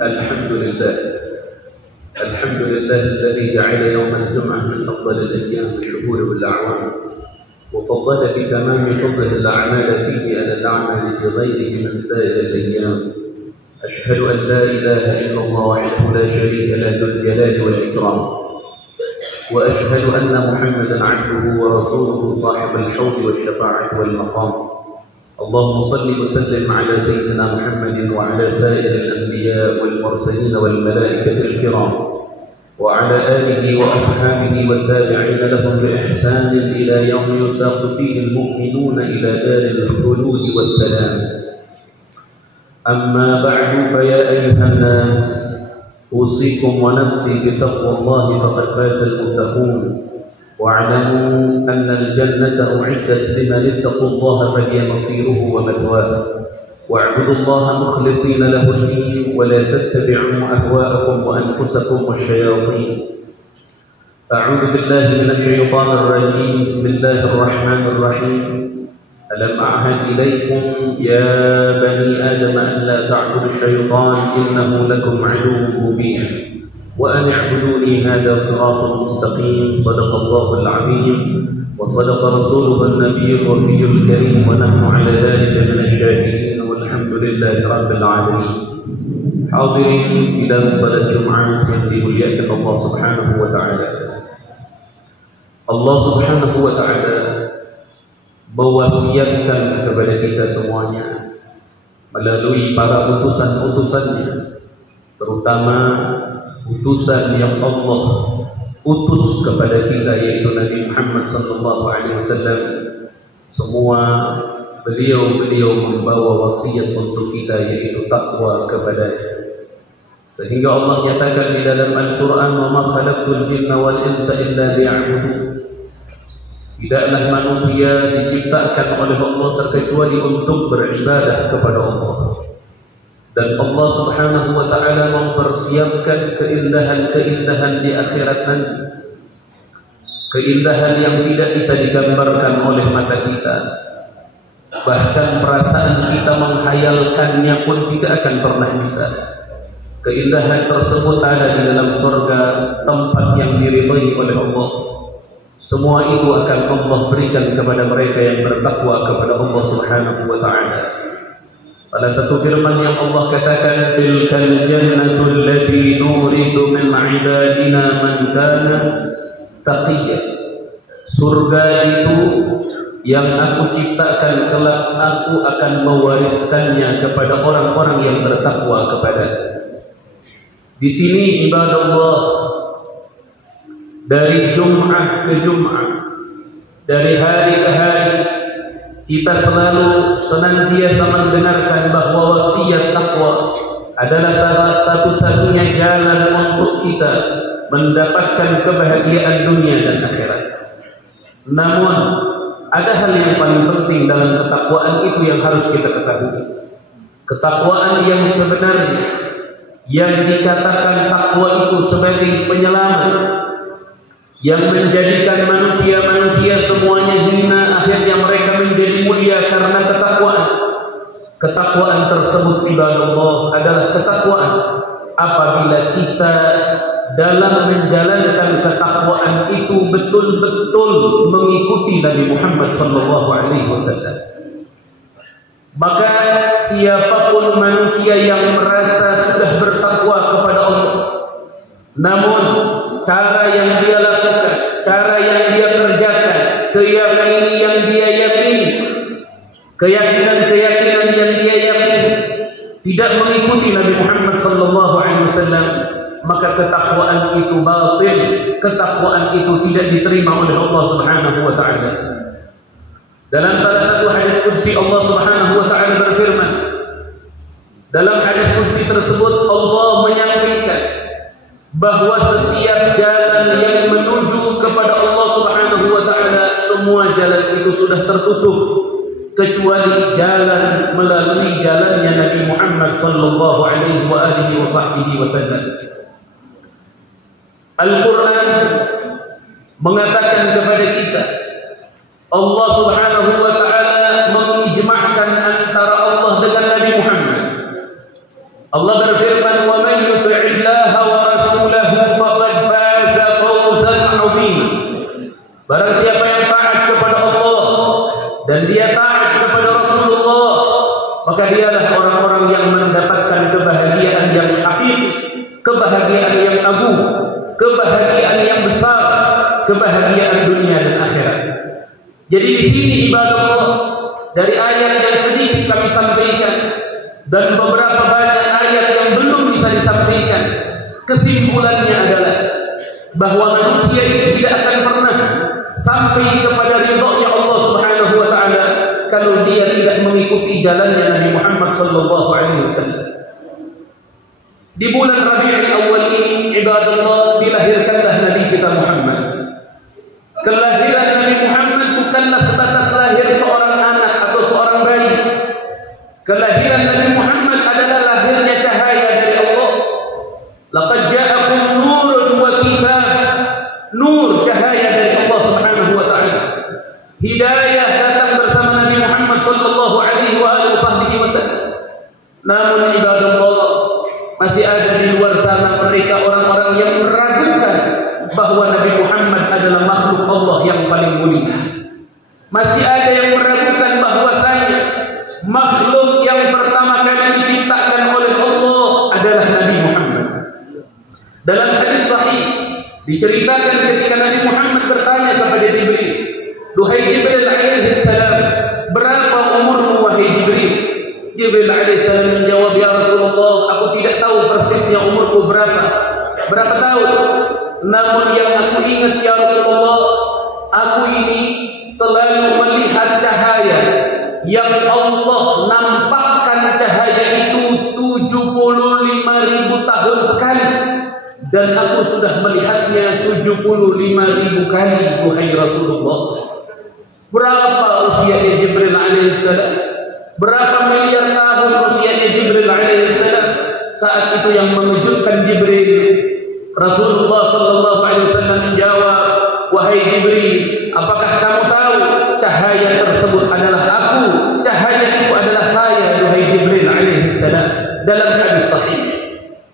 الحمد لله الذي جعل يوم الجمعة من أفضل الأيام والشهور والأعوام، وفضل بتمام فضله الأعمال فيه على الأعمال في غيره من سائر الأيام. أشهد أن لا إله إلا الله وحده لا شريك له ذو الجلال والإكرام، وأشهد أن محمدا عبده ورسوله صاحب الحوض والشفاعة والمقام. اللهم صل وسلم على سيدنا محمد وعلى سائر الأنبياء والمرسلين والملائكة الكرام، وعلى آله وأصحابه والتابعين لهم بإحسان إلى يوم يساق فيه المؤمنون إلى دار الخلود والسلام. أما بعد، فيا أيها الناس، أوصيكم ونفسي بتقوى الله فقد فاز المتقون. واعلموا أن الجنة أعدت لمن اتقوا الله فهي مصيره ومثواه. واعبدوا الله مخلصين له الدين ولا تتبعوا أهواءكم وأنفسكم والشياطين. أعوذ بالله من الشيطان الرجيم. بسم الله الرحمن الرحيم. ألم أعهد إليكم يا بني آدم أن لا تعبدوا الشيطان إنه لكم عدو مبين وأن اعبدوني هذا صراط مستقيم. صدق الله العظيم وصدق رسوله النبي الوفي الكريم، ونحن على ذلك من الشاهدين والحمد لله رب العالمين. Hadirin sidang salat Jumat yang dimuliakan Allah Subhanahu wa taala. Allah Subhanahu wa taala mewasiatkan kepada kita semuanya melalui para utusan-utusannya, terutama utusan yang Allah utus kepada kita yaitu Nabi Muhammad sallallahu alaihi wasallam. Semua beliau membawa wasiat untuk kita yaitu takwa kepadanya. Sehingga Allah nyatakan di dalam Al-Qur'an, "Wa ma khalaqtul jinna wal insa illa liya'budun." Tidaklah manusia diciptakan oleh Allah terkecuali untuk beribadah kepada Allah. Dan Allah Subhanahu wa taala mempersiapkan keindahan-keindahan di akhirat nanti. Keindahan yang tidak bisa digambarkan oleh mata kita. Bahkan perasaan kita menghayalkannya pun tidak akan pernah bisa. Keindahan tersebut ada di dalam surga, tempat yang diridhai oleh Allah. Semua itu akan Allah berikan kepada mereka yang bertakwa kepada Allah Subhanahu wa taala. Salah satu firman yang Allah katakan, "Tilkal jannatu allati nuridu min 'ibadina man kana taqiyya." Surga itu yang aku ciptakan kelak aku akan mewariskannya kepada orang-orang yang bertakwa kepada-Ku. Di sini ibadah Allah dari Jum'ah ke Jum'ah, dari hari ke hari, kita selalu senantiasa mendengarkan bahwa wasiat takwa adalah salah satu-satunya jalan untuk kita mendapatkan kebahagiaan dunia dan akhirat. Namun ada hal yang paling penting dalam ketakwaan itu yang harus kita ketahui. Ketakwaan yang sebenarnya, yang dikatakan takwa itu sebagai penyelamat, yang menjadikan manusia-manusia semuanya hina, akhirnya mereka menjadi mulia karena ketakwaan. Ketakwaan tersebut ibadah Allah adalah ketakwaan apabila kita dalam menjalankan ketakwaan itu betul-betul mengikuti Nabi Muhammad SAW. Maka siapapun manusia yang merasa sudah bertakwa kepada Allah, namun cara yang dia lakukan, cara yang dia kerjakan, keyakinan yang dia yakini, keyakinan yang dia yakini tidak mengikuti Nabi Muhammad SAW, maka ketakwaan itu batil, ketakwaan itu tidak diterima oleh Allah Subhanahu wa taala. Dalam salah satu hadis qudsi Allah Subhanahu wa taala berfirman, dalam hadis qudsi tersebut Allah menyampaikan bahwa setiap jalan yang menuju kepada Allah Subhanahu wa taala, semua jalan itu sudah tertutup kecuali jalan melalui jalannya Nabi Muhammad sallallahu alaihi wa alihi wasallam. Al-Qur'an mengatakan kepada kita, Allah Subhanahu wa taala mengijma'kan antara Allah dengan Nabi Muhammad. Allah berfirman, "Wa man kebahagiaan yang agung, kebahagiaan yang besar, kebahagiaan dunia dan akhirat. Jadi di sini ibadah Allah, dari ayat yang sedikit kami sampaikan dan beberapa banyak ayat yang belum bisa disampaikan, kesimpulannya adalah bahwa manusia itu tidak akan pernah sampai kepada ridha Allah Subhanahu wa taala kalau dia tidak mengikuti jalannya Nabi Muhammad sallallahu alaihi wasallam. Di bulan Rabiul Awal ini, ibadallah, dilahirkanlah Nabi kita Muhammad. Kelahiran Nabi Muhammad bukanlah sebatas lahir seorang anak atau seorang bayi. Kelahiran Nabi Muhammad adalah lahirnya cahaya dari Allah. Laqad ja'akum nurun wa kitab. Nur, cahaya dari Allah Subhanahu wa taala. Hidayah datang bersama Nabi Muhammad sallallahu alaihi wasallam. Namun ibadallah, masih ada di luar sana mereka orang-orang yang meragukan bahwa Nabi Muhammad adalah makhluk Allah yang paling mulia. Masih ada yang meragukan bahwasanya makhluk yang pertama kali diciptakan oleh Allah adalah Nabi Muhammad. Dalam hadis sahih diceritakan ketika Nabi Muhammad bertanya kepada Jibril, "Duhai Jibril alaihi salam, berapa umurmu wahai Jibril?" Jibril alaihi salam menjawab, "Ya Rasulullah, aku tidak tahu persisnya umurku berapa tahun. Namun yang aku ingat ya Rasulullah, aku ini selalu melihat cahaya yang Allah nampakkan cahaya itu 75.000 tahun sekali. Dan aku sudah melihatnya 75.000 kali, wahai Rasulullah." Berapa usianya Jibril alaihissalam? Berapa miliar tahun usianya Jibril alaihissalam? Saat itu yang mengejutkan Jibril, Rasulullah sallallahu alaihi wasallam menjawab, "Wahai Jibril, apakah kamu tahu cahaya tersebut adalah aku? Cahaya itu adalah saya, wahai Jibril alaihissalam." Dalam hadis sahih.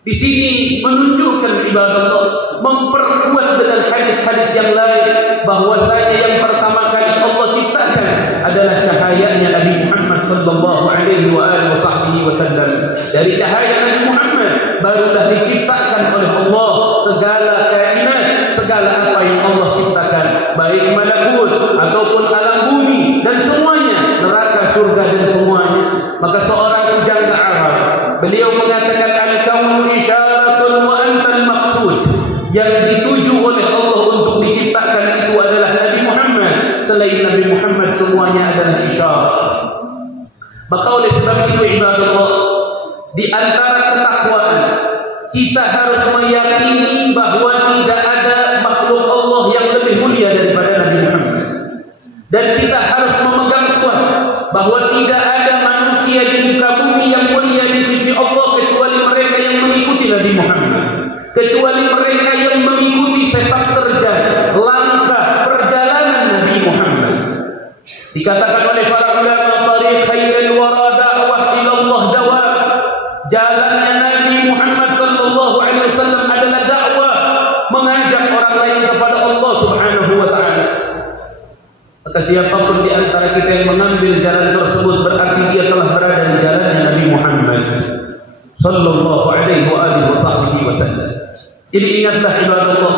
Di sini menunjukkan ibadah Allah, memperkuat dengan hadis-hadis yang lain bahwasanya yang pertama kali Allah ciptakan adalah cahayanya Nabi Muhammad sallallahu alaihi wasallam. Dari cahaya Nabi Muhammad barulah diciptakan oleh Allah segala kainat, segala apa yang Allah ciptakan, baik malakut ataupun alam bumi dan semuanya, neraka, surga dan semuanya. Maka seorang pujangga Arab, beliau mengatakan, "Al-kaunu isyaratun wa antal maqsud." Yang dituju oleh Allah untuk diciptakan itu adalah Nabi Muhammad. Selain Nabi Muhammad semuanya adalah isyarat. Maka oleh sebab itu ibadallah, di antara ketakwaan kita harus meyakini bahwa tidak ada makhluk Allah yang lebih mulia daripada Nabi Muhammad. Dan kita harus memegang kuat bahwa tidak ada manusia di muka bumi yang mulia di sisi Allah kecuali mereka yang mengikuti Nabi Muhammad, kecuali mereka yang mengikuti sepak terjang, langkah perjalanan Nabi Muhammad. Dikatakan oleh para ulama, "Tariq khairil wara da'wah ila Allah dawa." Jalannya Nabi Muhammad sallallahu alaihi wasallam adalah dakwah, mengajak orang lain kepada Allah Subhanahu wa taala. Maka siapapun di antara kita yang mengambil jalan tersebut berarti dia telah berada di jalannya Nabi Muhammad sallallahu alaihi wasallam. Jadi ingatlah ibadallah,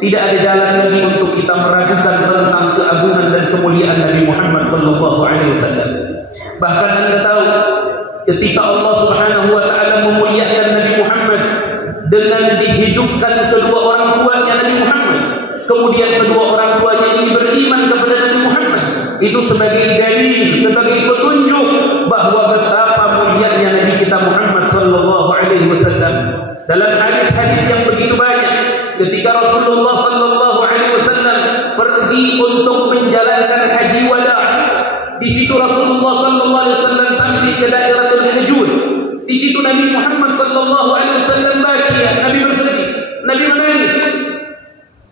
tidak ada jalan lagi untuk kita meragukan tentang keagungan dan kemuliaan Nabi Muhammad sallallahu alaihi wasallam. Bahkan Anda tahu, ketika Allah Subhanahu wa taala memuliakan Nabi Muhammad dengan dihidupkan kedua orang tuanya Nabi Muhammad, kemudian kedua orang tuanya ini beriman kepada Nabi Muhammad, itu sebagai dalil, sebagai petunjuk bahwa betapa mulianya Nabi kita Muhammad sallallahu alaihi wasallam. Dalam hadis-hadis yang begitu banyak, ketika Rasulullah sallallahu alaihi wasallam pergi untuk menjalankan haji wada, di situ Rasulullah sallallahu alaihi wasallam sampai ke daerahul hujud. Di situ Nabi Muhammad sallallahu alaihi wasallam baki, Nabi bersedih, Nabi menangis.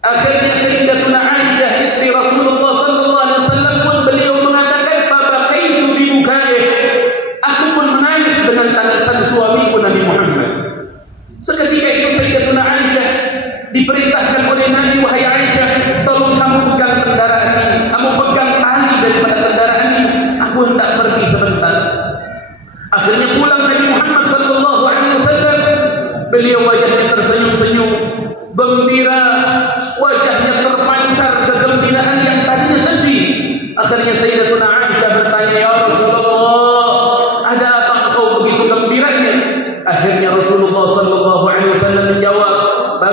Akhirnya Sayyidatuna Aisyah istri Rasulullah sallallahu alaihi wasallam pun beliau mengatakan, "Fabaqaitu bi bukai." Aku pun menangis dengan tangisan suamiku Nabi Muhammad. Seketika itu Sayyidatuna Aisyah diperintahkan oleh Nabi, "Wahai Aisyah, tolong kamu pegang kendaraan ini, kamu pegang tali daripada kendaraan ini, aku hendak pergi sebentar." Akhirnya pulang Nabi Muhammad sallallahu alaihi wasallam, beliau wajahnya tersenyum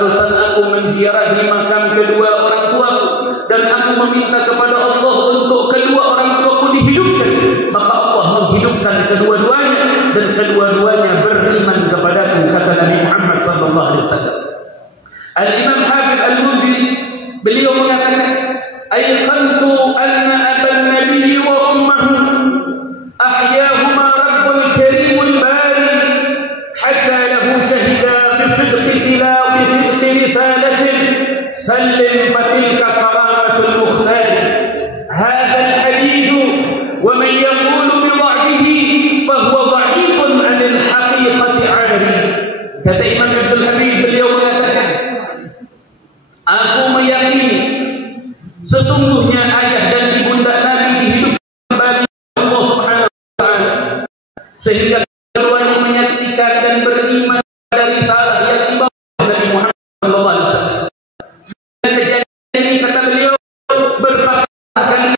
barusan aku menziarahi makam kedua orang tuaku dan aku meminta kepada Allah untuk kedua orang tuaku dihidupkan, maka Allah menghidupkan kedua-duanya dan kedua-duanya beriman kepadaku, kata Nabi Muhammad sallallahu alaihi wasallam. Al-Imam Hafiz Al-Mundhir beliau mengatakan, "Ayqantu anna aban nabiy wa ummuhu ahyahuma rabbul karimul bari hatta lahu shahida bi sidqi tilawi sidqi risalatin sallim fatilka karamatul mukhtar hadha al-hadith wa man yaqulu bi dha'fihi fa huwa dha'ifun 'an al-haqiqati 'ari." Kata Imam Abdul Habib, beliau mengatakan, aku meyakini sesungguhnya ayah dan ibunda Nabi dihidupkan kembali Allah Subhanahu wa taala sehingga keduanya menyaksikan dan beriman dari risalah yang dibawa Nabi Muhammad sallallahu alaihi wasallam. Dan kejadian ini, kata beliau, berpasrah kalian,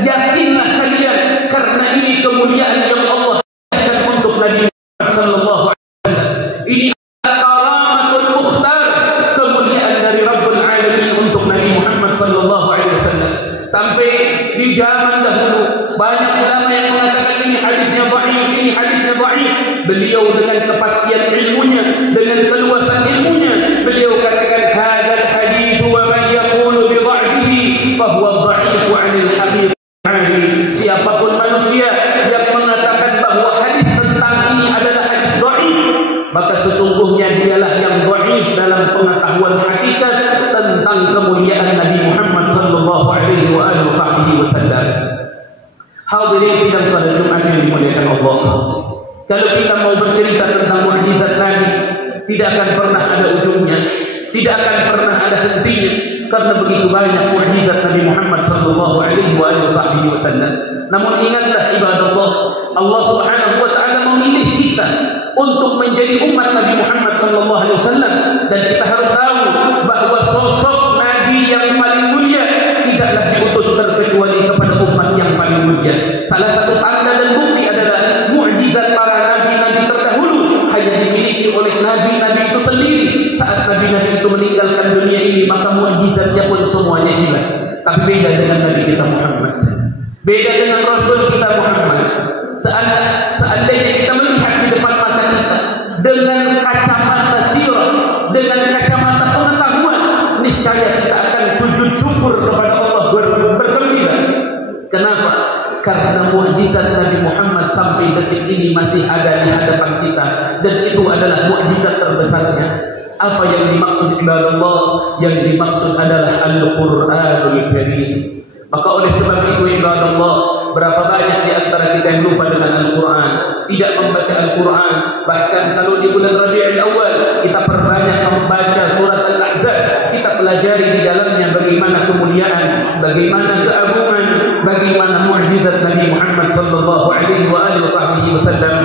yakinlah kalian, karena ini kemuliaan yang Allah berikan untuk Nabi Muhammad sallallahu alaihi wasallam. Ini karamatul mukhtar, kemuliaan dari Rabbul Alamin untuk Nabi Muhammad sallallahu alaihi wasallam. Sampai di zaman dahulu banyak ulama yang mengatakan ini hadisnya dhaif, ini hadisnya dhaif. Beliau dengan kepastian ilmunya, dengan keluasan ilmunya, beliau katakan hadzal hadits wa man yaqulu bi dha'fihi fa huwa dha'if 'anil haqiqati. Siapapun manusia yang mengatakan bahwa hadis tentang ini adalah hadis dhaif, maka sesungguhnya dialah yang dhaif dalam pengetahuan hakikat tentang kemuliaan Nabi Muhammad sallallahu alaihi wasallam. Hadirin sidang salat Jumat yang dimuliakan Allah. Kalau kita mau bercerita tentang mukjizat Nabi, tidak akan pernah ada ujungnya, tidak akan pernah ada hentinya, karena begitu banyak mukjizat Nabi Muhammad sallallahu alaihi wasallam. Namun ingatlah ibadallah, Allah Subhanahu wa taala memilih kita untuk menjadi umat Nabi Muhammad sallallahu alaihi wasallam, dan kita harus tahu bahwa sosok Nabi yang paling mulia tidaklah diutus terkecuali kepada umat yang paling mulia. Salah satu tanda dan bukti adalah mukjizat para nabi-nabi terdahulu hanya dimiliki oleh nabi-nabi itu sendiri. Saat nabi-nabi itu meninggalkan dunia ini, maka mukjizatnya pun semuanya hilang. Tapi beda dengan Nabi kita Muhammad, beda dengan Rasul kita Muhammad. Seandainya kita melihat di depan mata kita dengan kacamata sirah, dengan kacamata pengetahuan, niscaya kita akan sujud syukur kepada Allah bergembira. Kenapa? Karena mukjizat Nabi Muhammad sampai detik ini masih ada di hadapan kita, dan itu adalah mukjizat terbesarnya. Apa yang dimaksud ibadallah? Yang dimaksud adalah Al-Qur'anul Karim. Maka oleh sebab itu ibadallah, berapa banyak di antara kita yang lupa dengan Al-Quran, tidak membaca Al-Quran. Bahkan kalau di bulan Rabiul Awal kita perbanyak membaca surat Al-Ahzab, kita pelajari di dalamnya bagaimana kemuliaan, bagaimana keagungan, bagaimana mukjizat Nabi Muhammad sallallahu alaihi wasallam,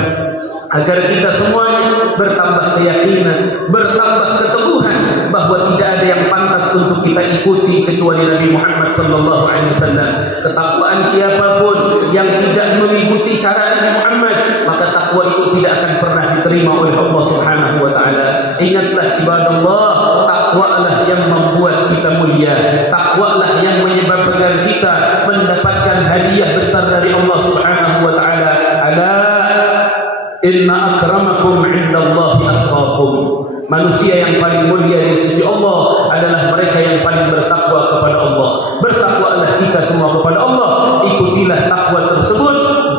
agar kita semuanya bertambah keyakinan, bertambah keteguhan bahwa tidak ada yang pantas untuk kita ikuti kecuali Nabi Muhammad sallallahu alaihi wasallam. Ketakwaan siapapun yang tidak mengikuti cara Nabi Muhammad, maka takwa itu tidak akan pernah diterima oleh Allah Subhanahu wa taala. Ingatlah ibadallah, takwalah yang membuat kita mulia, takwalah yang menyebabkan kita mendapatkan hadiah besar dari Allah Subhanahu wa taala. Ala inna akramakum 'indallahi atqakum. Manusia yang paling mulia di sisi Allah adalah mereka yang paling bertakwa kepada Allah. Bertakwalah kita semua kepada Allah. Ikutilah takwa tersebut,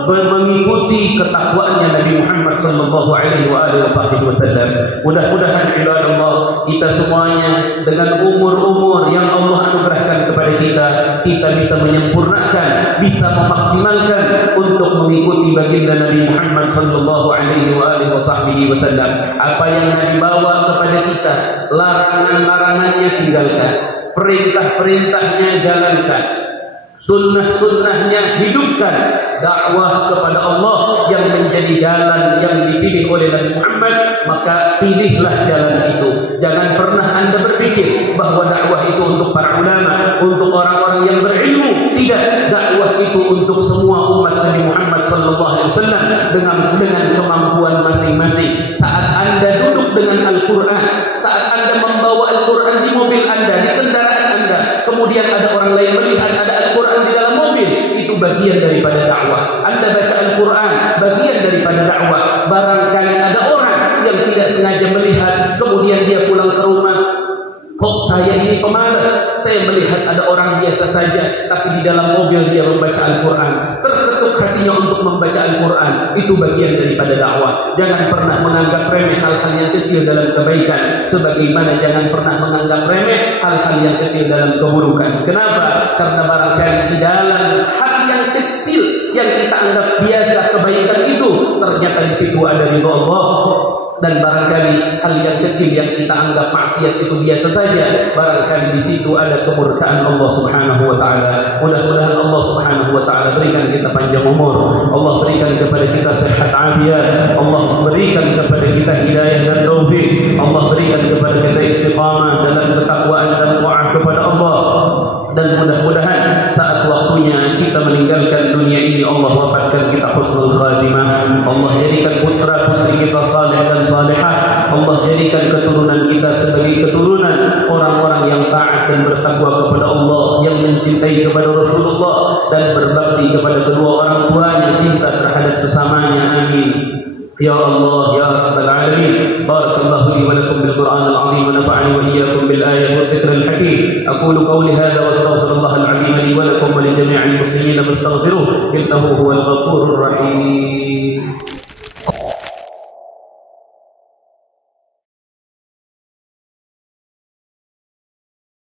mengikuti ketakwaannya Nabi Muhammad sallallahu alaihi wasallam. Mudah-mudahan ibadallah, kita semuanya dengan umur-umur yang Allah anugerahkan kepada kita bisa menyempurnakan, bisa memaksimalkan untuk mengikuti baginda Nabi Muhammad sallallahu alaihi wasallam. Apa yang Nabi bawa kepada kita, larangan-larangannya tinggalkan, perintah-perintahnya jalankan, sunnah-sunnahnya hidupkan. Dakwah kepada Allah yang menjadi jalan yang dipilih oleh Nabi Muhammad, maka pilihlah jalan itu. Jangan pernah Anda berpikir bahwa dakwah itu untuk para ulama, untuk orang-orang yang berilmu. Tidak, dakwah itu untuk semua umat Nabi Muhammad sallallahu alaihi wasallam dengan kemampuan masing-masing. Saat Anda duduk dengan Al-Quran, saat Anda membawa Al-Quran saya ini pemalas. Saya melihat ada orang biasa saja, tapi di dalam mobil dia membaca Al-Quran, terketuk hatinya untuk membaca Al-Quran. Itu bagian daripada dakwah. Jangan pernah menganggap remeh hal-hal yang kecil dalam kebaikan, sebagaimana jangan pernah menganggap remeh hal-hal yang kecil dalam keburukan. Kenapa? Karena barangkali di dalam hal yang kecil yang kita anggap biasa kebaikan itu, ternyata di situ ada ridha Allah. Dan barangkali hal yang kecil yang kita anggap maksiat itu biasa saja, barangkali di situ ada kemurkaan Allah Subhanahu wa taala. Mudah-mudahan Allah Subhanahu wa taala berikan kita panjang umur, Allah berikan kepada kita sehat afiat, Allah berikan kepada kita hidayah dan taufik, Allah berikan kepada kita istiqamah dalam ketakwaan dan taat kepada Allah. Dan mudah-mudahan saat waktunya kita meninggalkan dunia ini, Allah wafatkan kita husnul khatimah. Allah jadikan putra putri kita saleh dan salihah. Allah jadikan keturunan kita sebagai keturunan orang-orang yang taat dan bertakwa kepada Allah, yang mencintai kepada Rasulullah dan berbakti kepada kedua orang tuanya, cinta terhadap sesamanya. Amin. Ya Allah, Ya Rabbal Alamin. Barakallahu li wa lakum bil Qur'anil azim wa nafa'ani wa iyyakum bil ayati wal dhikril hakim. Aqulu qawli hadha wa astaghfirullahal azim li wa lakum wa li jami'il muslimin fastaghfiruhu innahu huwal ghafurur rahim.